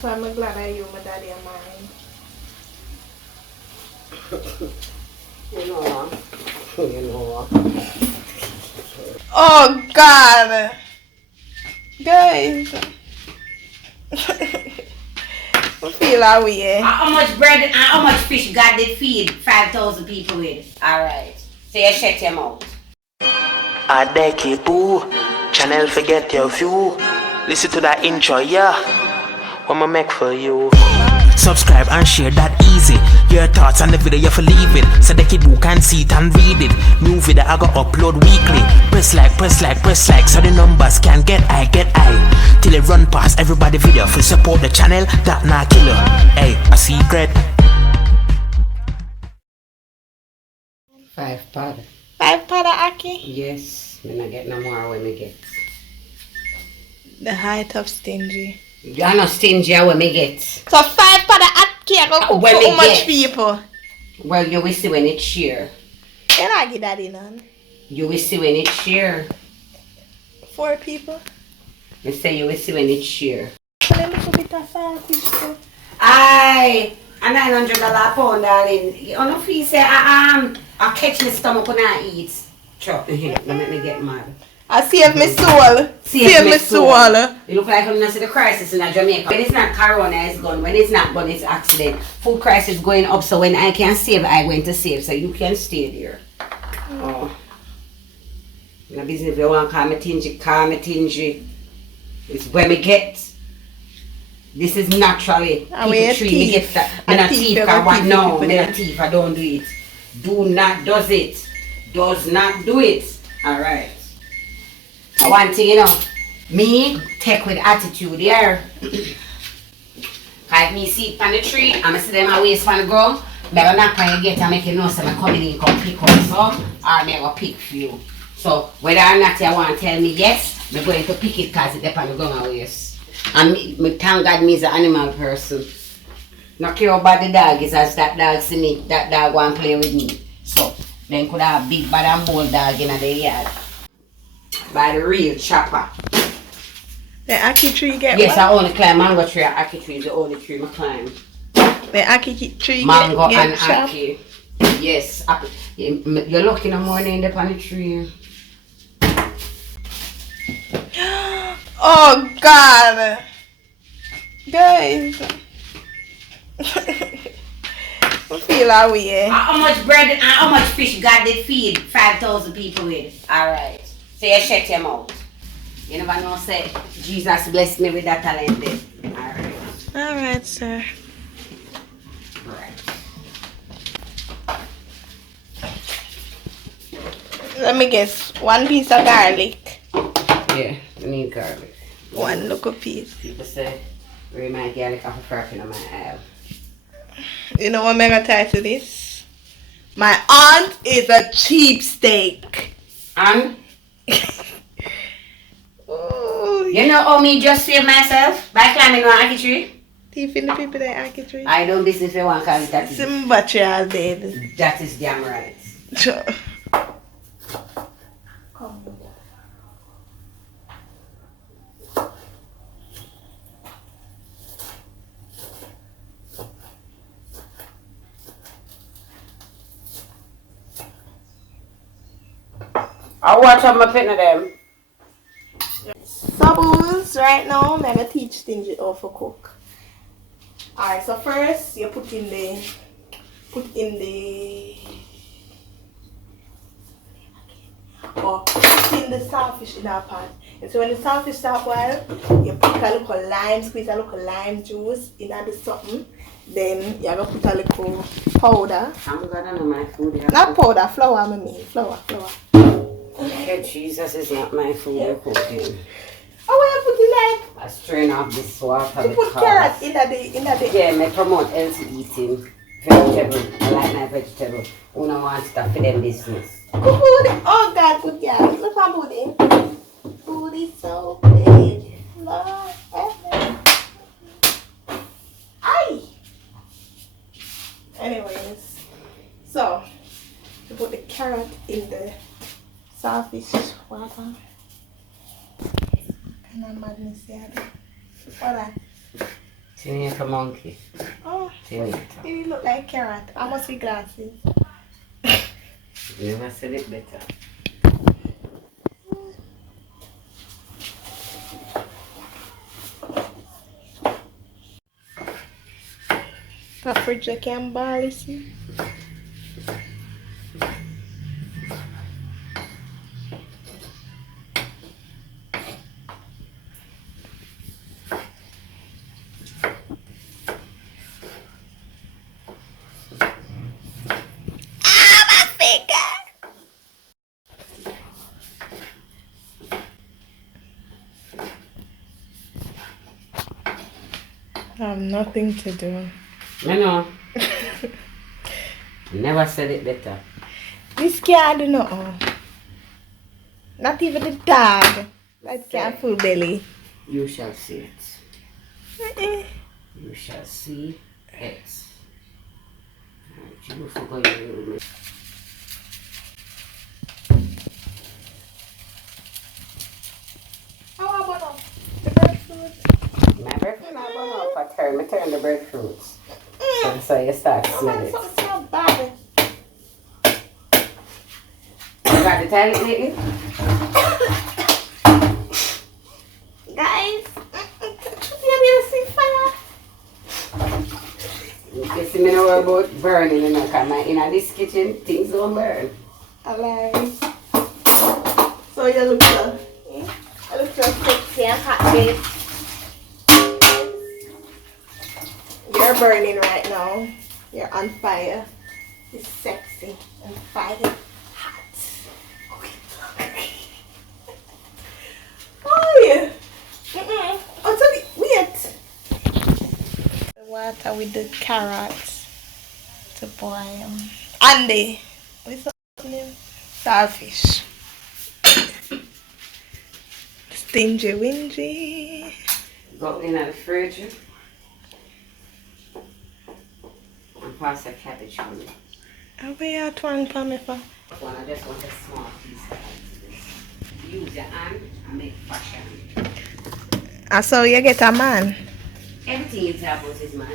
So I'm glad I you, my daddy and mine. You know what? Oh God, guys, I feel that way. How much bread and how much fish God did feed 5,000 people with? Alright. So you shut your mouth. Ackee boo, channel forget your view. Listen to that intro, yeah. What I make for you. Subscribe and share that easy. Your thoughts on the video you for leave it. So the kid who can see it and read it. New video I go upload weekly. Press like, so the numbers can get high. Till it run past everybody video. For support the channel, that nah killer. Hey, a secret. 5 powder. 5 powder Ackee. Yes. When I get no more when I get. The height of stingy. You're not stingy when me get. So 5 powder Ackee I go cook for how much people? Well, you will see when it's sheer. Can I get that in on? You will see when it's sheer. 4 people. I say you will see when it's sheer. A little bit of saltfish too. Aye, a $900 pound, darling. You know if you say I catch my stomach when I eat. Chop the head, don't make me get mad. I save my soul. Save my soul. You look like I'm not see the crisis in Jamaica. When it's not corona, it's gone. When it's not gone, it's accident. Food crisis going up, so when I can save, I went to save. So you can stay there. Oh. My business, if you want to call me tingy. It's when we get. This is naturally. People treat me get that. I'm not thief. I want no. I'm not thief. I don't do it. Do not does it. Does not do it. Alright. I want to, you know, me take with attitude here. Like me sit on the tree, I'm going to sit in my waist on the ground. I'm going to knock on your gate and make you know so I'm coming in come pick up some, or I'm going to pick for you. So whether or not you want to tell me yes, I'm going to pick it because it's on the ground waist. And me thank God me is an animal person. Not care about the dog is as that dog see me, that dog want to play with me. So then could have a big bad and bold dog in the yard. By the real chopper. The Ackee tree get yes, what? I only climb mango tree. Ackee tree is the only tree I climb. The Ackee tree mango get and Ackee. Yes. You're lucky in the morning up on the tree. Oh God. Guys. I feel that way. How much bread and how much fish God did feed 5,000 people with? Alright. So you shut your mouth. You never know, say, Jesus blessed me with that talent there. Alright. Alright, sir. Right. Let me guess. 1 piece of garlic. Yeah, I need garlic. 1 little piece. People say, where my garlic off a fraction of my eye. You know what I'm gonna tell to this? My aunt is a cheapsteak. And? Oh, You know how me just save myself? By climbing on Ackee tree? thieving the people that Ackee tree. I don't business for one cause that is Simba child dead. that is damn right. Sure. I'll watch out my pin of them. Suppose right now I'm gonna teach Stingy how to cook. Alright, so first you put in the saltfish in our pot. And so when the saltfish start boil, you put a little lime, squeeze a little lime juice in the something. Then you're gonna put a little powder. I'm gonna know my food. Not powder, flour I mean. Flour. Okay, Jesus is not my food you're cooking. Oh, where you put the lime? I strain off this water. You put carrot in the Yeah, me promote healthy eating. Vegetable. I like my vegetable. Who don't want stuff for them business. Good booty. Oh God, good girl. Look at booty. Booty so big. Lord, aye. Anyways, so you put the carrot in the saltfish water. Kind of madness here. Alright. Tomato monkey. Oh, Tomato. it look like carrot. I must be glasses. Never said it better. A fridge I can barely see. I have nothing to do. I know. Never said it better. This can't do nothing. Not even the dog. That can't full belly. You shall see it. Uh-uh. You shall see it. You forgot your room. How about the breadfruit? My breadfruit not burn up. I turn the breadfruits. And so you start Oh, smell man, it. something smells bad. You got the toilet lately? Guys, you see fire? You see me know about burning, you know, because in this kitchen, things don't burn. I like. So you look so, you look so sexy and hot, babe. You're burning right now. You're on fire. It's sexy and fire. Hot. Oh yeah. Oh, so wait. The water with the carrots to boil. Andy. What's the name? Saltfish. Stingy wingy. Go in the fridge. And pass the cabbage for me. How are you twang for me for? I just want a small piece. Use your hand and make fashion. I saw you get a man. Everything is about is man.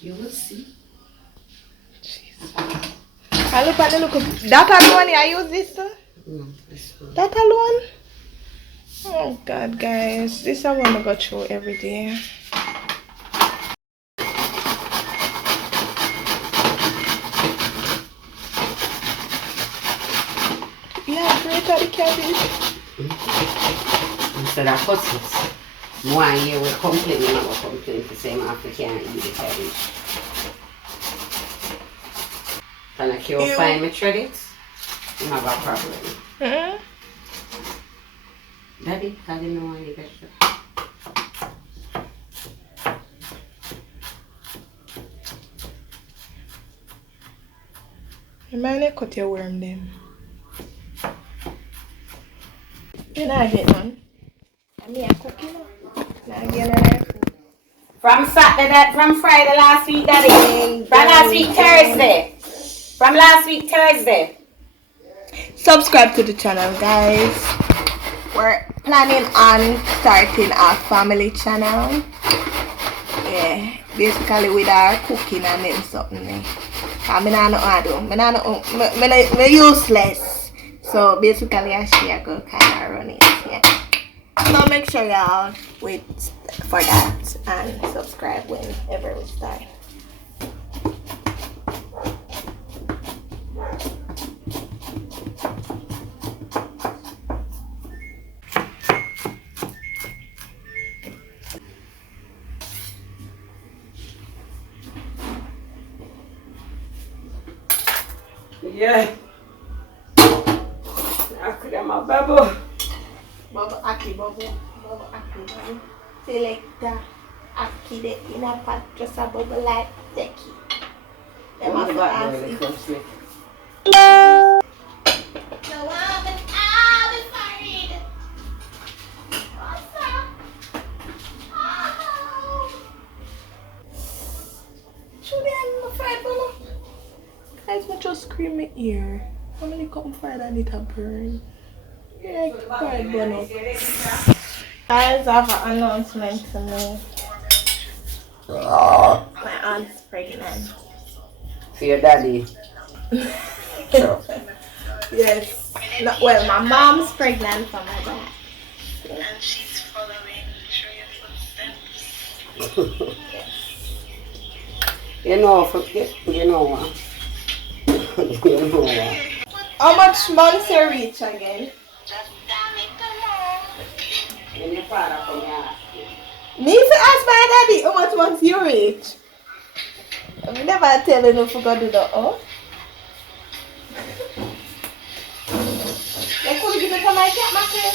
You will see. I look at the look. That alone, I use this too? No, this one. That alone? Oh God, guys. This I want to go through every day. Yeah, great at the cabbage. Instead of Christmas. 1 year we complain, we never complain the same after can't eat the cabbage. And if you find me tread it, you have a problem. Mm-hmm. Daddy, I didn't know any better. You might cut your worm then. You not get none. I mean, I cook you know. Not get none. From Friday last week, Daddy. From last week Thursday. From last week Thursday. Subscribe to the channel, guys. We're planning on starting a family channel. Yeah, basically with our cooking and then something. I'm useless. So basically I share go kind of run it. Yeah. So make sure y'all wait for that and subscribe whenever we start. Yeah. I could have my bubble. Bubble Ackee, bubble Ackee, bubble. Select Ackee the in a pot, just a bubble like Becky. Them have to ask if no one but I'll be married. What's up? Oh. Should I have fried bubble? Guys, we just scream my ear. How many come fried and it a burn? Yeah, fried bun up. Guys, I have an announcement to make. My aunt's pregnant. For your daddy. Sure. Yes. No, well, my mom's pregnant for my dad. And she's following through your footsteps. You know, you know what? You know what? How much months you reach again? Just damn it alone. When your father come here, Me to ask my daddy how much months you reach. I never tell you no forgot to do that, oh? You could give it to my cat mackerel.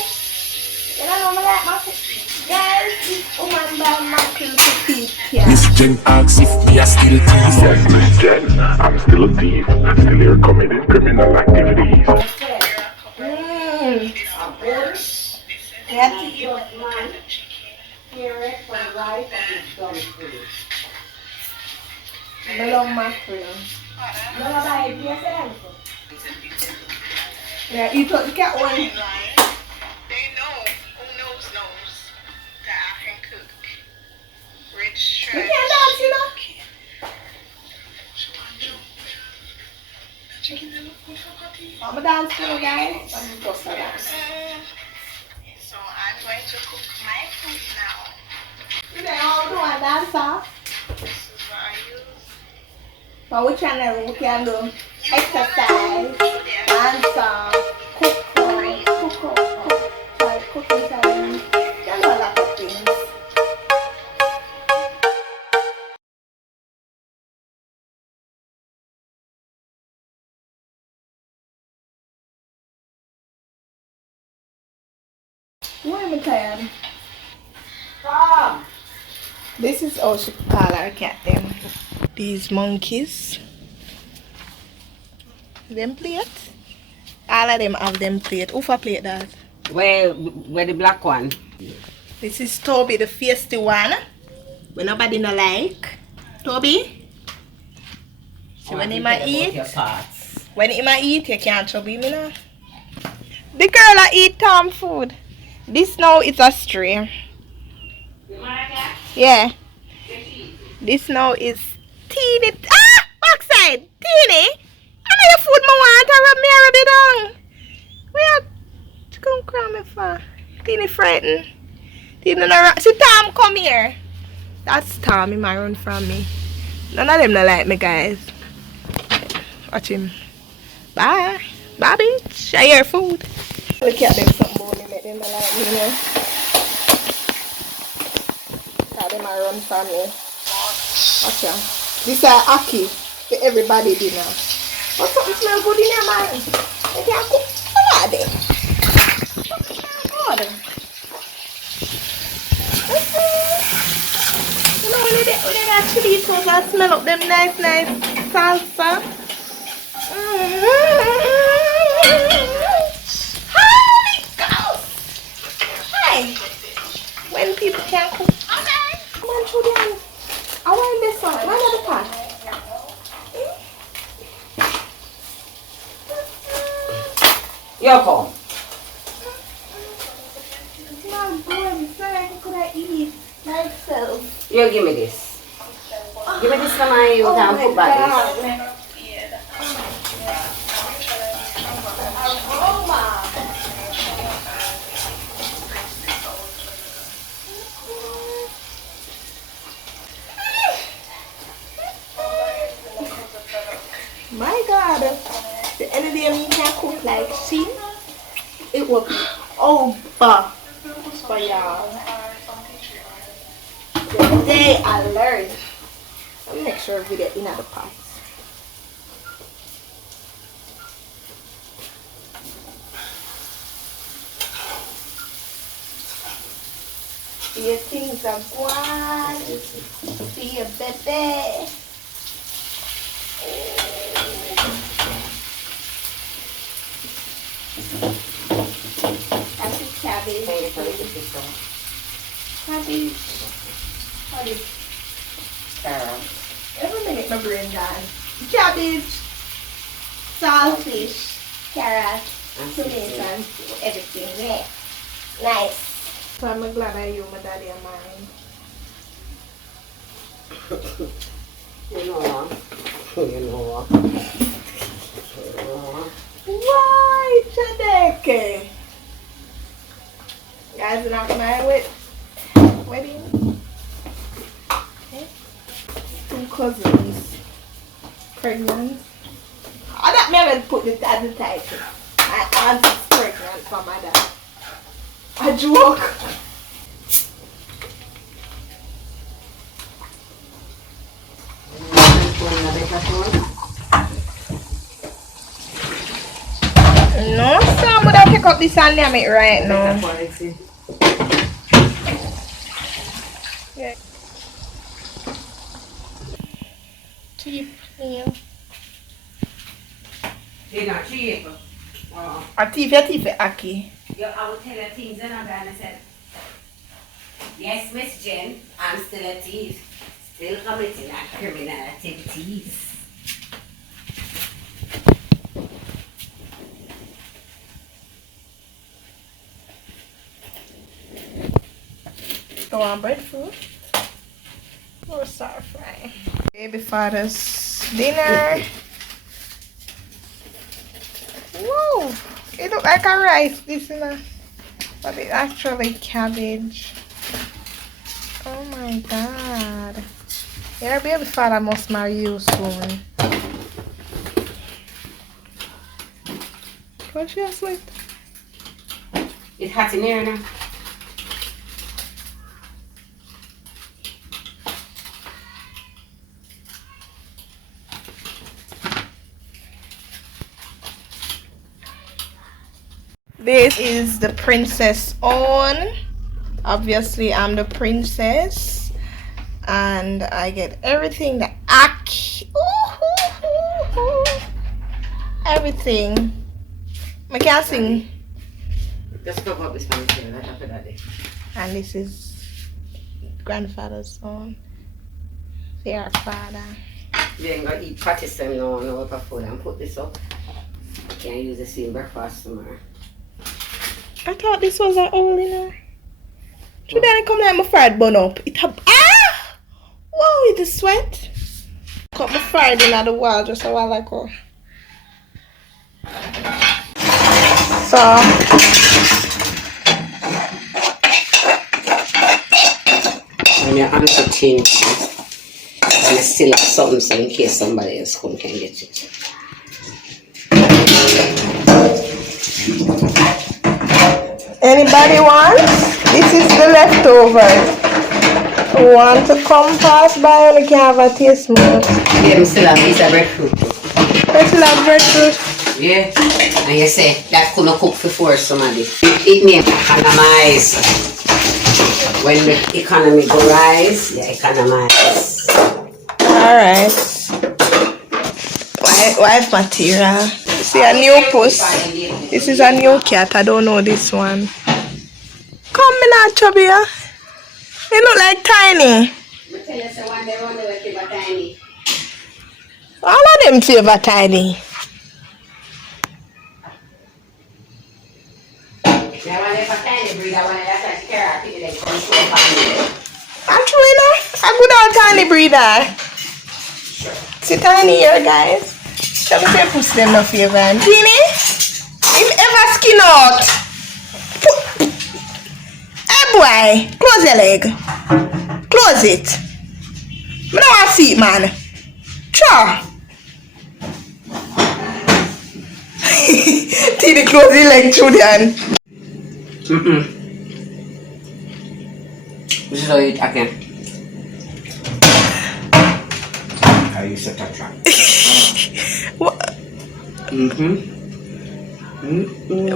You don't know me like mackerel. Guys, this woman buy mackerel to feed cat. Miss Jen asks if we are still thieves. Yes, Miss Jen, I'm still a thief. Still here committing criminal activities. Yeah, I love mackerel. Yeah, you took the cat one. They know, who knows that I can cook. Rich You trash. can't dance, you know? I'm a dance for you guys. I'm just a dance. So I'm going to cook my food now. You know, I'll do a dancer. This is what I use. For which channel we can do exercise, dancer, cooking challenge. Can do a lot of things. Why am I tired? Tom! This is how she call our cat them. These monkeys. Them plate? All of them have them plate. Who for plate that? Where the black one? This is Toby, the feisty one. When nobody no like. Toby? So when he might eat, you can't chubby me now. The girl I eat Tom food. This now it's a stray. Yeah. This now is teeny. Ah! Backside! Teeny! I know your food I want. I rub me down. Where you come cry me for? Teeny frightened. Teeny no run. See Tom, come here. That's Tom. He might run from me. None of them don't like me, guys. Watch him. Bye. Bye, bitch. I hear food. Look at them something more than them don't like me, you know. How they might run from me. Watch out. This is Ackee for everybody dinner. But something smell good in here, man. They can't cook salad. God. You know when they got chili sauce and smell up them nice salsa. Holy Ghost! Hi! When people can't cook. Okay. Come on, children. I want this one. Why not the pot? Yoko, It's not good. It's not like I could eat myself. you give me this. Give me this man, you can put back this. My God, the other day me can cook like she, it will be over for y'all. The day I learned. Let me make sure we get in the pots. Your things are gone. See your baby. That's the cabbage. Cabbage. Every minute my brain gone. Cabbage, saltfish, carrot, tomatoes, everything. Yeah. Nice. So I'm glad I you my daddy and mine. You know. Why, Jamaican? Guys, not my wedding. Okay. Two cousins pregnant. Oh, that me haven't put it as the title. My aunt is pregnant for my dad. A joke. No, so I'm gonna pick up this and name it right now. Yeah. Cheap, yeah. They're not cheap. A thief, Ackee. Yeah, I will tell her things and I said, yes, Miss Jen, I'm still a thief. Still committing criminal activities. Go on breadfruit. We'll start frying. Baby father's dinner. Whoa! It looks like a rice, this is but it's actually cabbage. Oh my god. Your baby father must marry you soon. What's she asleep? It's hot in here now. This is the princess on. Obviously, I'm the princess, and I get everything that Ackee. Everything. I can't sing. Just cover up this one here, right after that. And this is grandfather's on. Their father. We ain't gonna eat patties time now on our food and put this up. Can't use the same breakfast tomorrow. I thought this was an old, you know. Should I come like my fried bun up? It have whoa, it is sweat. Cut my fried in at the wall just a while ago. So when your answer change, and I still have something so in case somebody else can get it. anybody wants? This is the leftovers. Who want to come pass by and can have a taste more? Yeah, we still have piece of breadfruit. We still have breadfruit. Yeah, and you say that couldn't cook for somebody. It may economize. When the economy go rise, you economize. Alright. Wife material. See a new puss. This is a new cat. I don't know this one. Come in now, chubby. They look like tiny. All of them favor tiny. Actually, no. A good old tiny breeder. See tiny here, guys. Let me say pussy them no favor. Teeny, him ever skin out. Hey boy, close your leg. Close it. I don't want to see it, man. Sure. Teeny, close your leg through the hand. This is how you eat again. How you set a trap. What?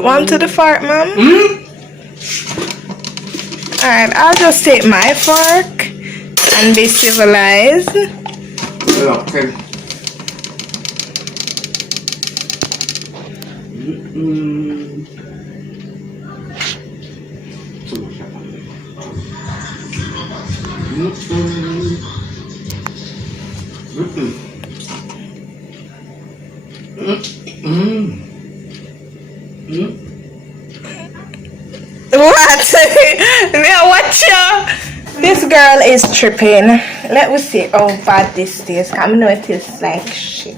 One to the fork, ma'am. Alright, I'll just take my fork and be civilized. Okay. What? Now watch ya. This girl is tripping. Let me see how bad this tastes. I know it tastes like shit.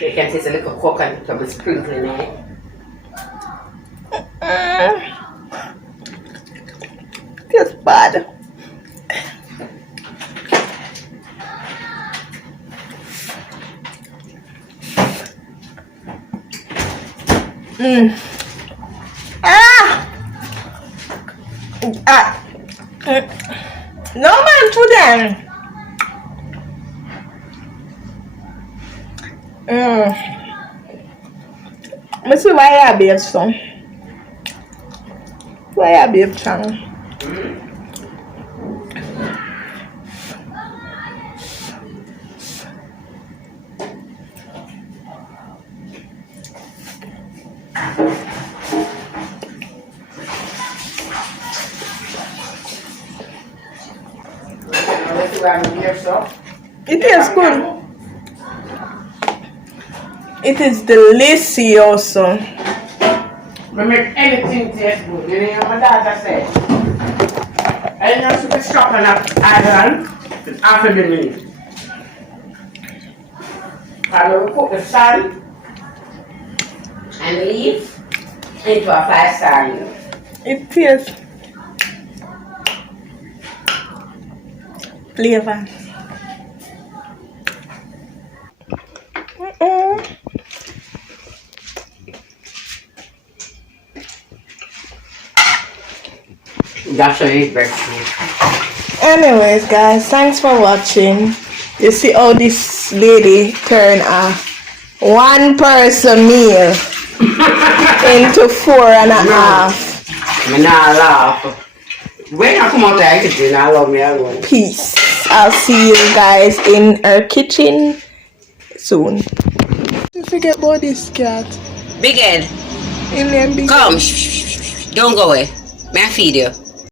You can taste a little coconut from the sprinkling in it. Tastes bad. No man to them. Let's see why I babe so. Why I babe channel. It is good. It is delicious. We make anything taste good. You know, my daughter said, I know she was chopping up iron, it's half a minute. I will put the salt and leaves into a 5-star meal. It tastes flavor. That's how you eat breadfruit. Anyways, guys, thanks for watching. You see how this lady turned a one-person meal into 4.5. I'm not laugh. When I come out there, I can do I love me alone. Peace. I'll see you guys in our kitchen soon. Don't forget about this cat. Big Ed, In them big come. Don't go away. May I feed you?